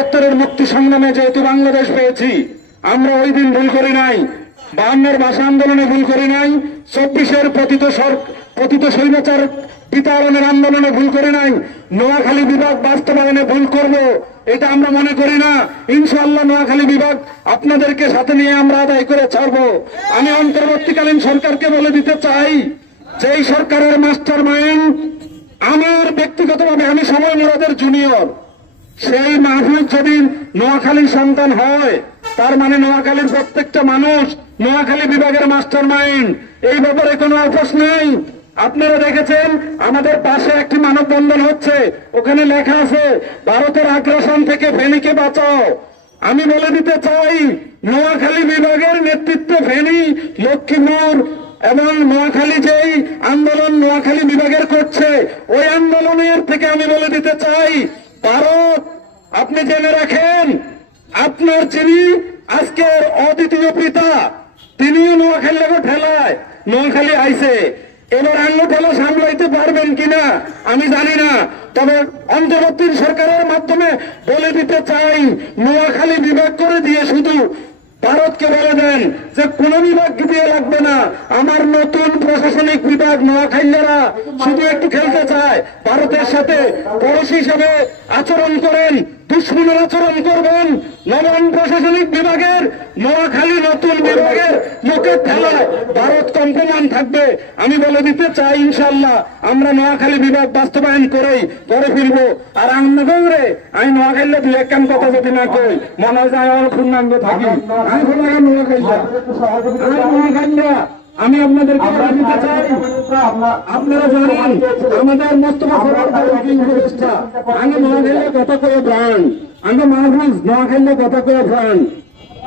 ৭৭-এর মুক্তি সংগ্রামে যেহেতু বাংলাদেশ পেয়েছি, আমরা ওই দিন ভুল করি নাই, ৫২-এর ভাষা আন্দোলনে ভুল করি নাই, ২৪-এর পতিত স্বৈরাচার বিতাড়নের আন্দোলনে ভুল করি নাই, নোয়াখালী বিভাগ বাস্তবায়নে ভুল করব এটা আমরা মনে করি না। ইনশাআল্লাহ নোয়াখালী বিভাগ আপনাদেরকে সাথে নিয়ে আমরা আদায় করে ছাড়ব। আমি অন্তর্বর্তীকালীন সরকারকে বলে দিতে চাই, যেই সরকারের মাস্টার মাইন্ড আমার ব্যক্তিগতভাবে আমি সময় মুরাদের জুনিয়র, সেই মাহফুজ যদি নোয়াখালীর সন্তান হয়, তার মানে নোয়াখালীর প্রত্যেকটা মানুষ নোয়াখালী বিভাগের মাস্টার মাইন্ড, এই ব্যাপারে কোনো আপোষ নেই। আপনারা দেখেছেন আমাদের পাশে একটি মানববন্ধন হচ্ছে, ওখানে লেখা আছে ভারতের আগ্রাসন থেকে ফেনীকে বাঁচাও। আমি বলে দিতে চাই, নোয়াখালী বিভাগের নেতৃত্বে ফেনী, লক্ষ্মীপুর এবং নোয়াখালী যেই আন্দোলন নোয়াখালী বিভাগের করছে, ওই আন্দোলনের থেকে আমি বলে দিতে চাই, ভারত আপনি জেনে রাখেন, আপনার যিনি আজকের অদ্বিতীয় পিতা, তিনিও নোয়াখালী ঠেলায় নোয়াখালী আইছে। এবার আঙ্গুল ঠেলা সামলাইতে পারবেন কিনা আমি জানি না, তবে অন্তর্বর্তী সরকারের মাধ্যমে বলে দিতে চাই, নোয়াখালী বিভাগ করে দিয়ে শুধু ভারতকে বলে দেন যে কোন বিভাগ দিয়ে লাগবে না, আমার নতুন প্রশাসনিক বিভাগ নোয়াখালীরা শুধু একটু খেলতে চায়, ভারতের সাথে পড়োশী হিসাবে আচরণ করেন, দুশ্মনের আচরণ করবেন। নবম প্রশাসনিক বিভাগের নোয়াখালী নতুন বিভাগের মুখে খেলায় ভারত কম্পমান থাকবে। আমি বলে দিতে চাই, ইনশাল্লাহ আমরা নোয়াখালী বিভাগ বাস্তবায়ন করে ফিরবো। আর আমনগরে আমি নোয়াখালী দু এক কাম কথা যদি না কই, মনে হয় যে আমার পূর্ণাঙ্গ থাকি। আমি নোয়াখালী আমি আপনাদেরকে দিতে চাই, আপনারা জানেন আমাদের মোস্তফা উপদেষ্টা, আমি নোয়াখালী কথা কয়ে প্রাণ, আমি মাহফুজ নোয়াখালী কথা কয়ে প্রাণ,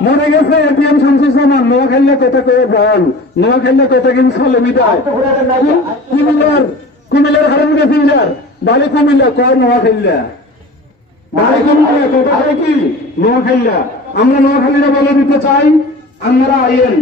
মনে গেছে এটিএম শামসুজ্জামান নোয়াখালী কথা কয়ে প্রাণ, নোয়াখালী কথা কিন্তু চলে মিটায়। কুমিল্লার হারান প্যাসেঞ্জার বাড়ি কুমিল্লা কয় নোয়াখালী, বাড়ি কুমিল্লা কথা কয় কি নোয়াখালী। আমরা নোয়াখালীরা বলে দিতে চাই, আপনারা আইয়েন